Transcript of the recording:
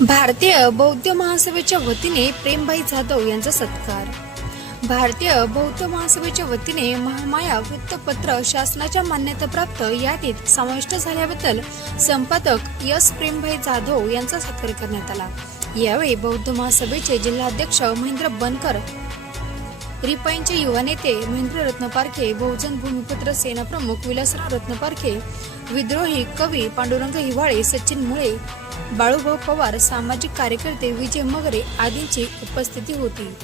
भारतीय बौद्ध महासभेच्या वतीने प्रेमभाई जाधव यांचा सत्कार. भारतीय बौद्ध महासभेच्या वतीने महामाया वृत्तपत्र शासनाच्या मान्यताप्राप्त यादीत समाविष्ट झाल्याबद्दल संपादक यस प्रेमभाई जाधव यांचा सत्कार करण्यात आला. यावेळी बौद्ध महासभेचे जिल्हाध्यक्ष महेंद्र बनकर रिपाईंचे युवा नेते महेंद्र रत्नपारखे बहुजन भूमिपुत्र सेना प्रमुख विलासराव रत्नपारखे विद्रोही कवी पांडुरंग हिवाळे सचिन मुळे बाळूभाऊ पवार सामाजिक कार्यकर्ते विजय मगरे आदींची उपस्थिती होती.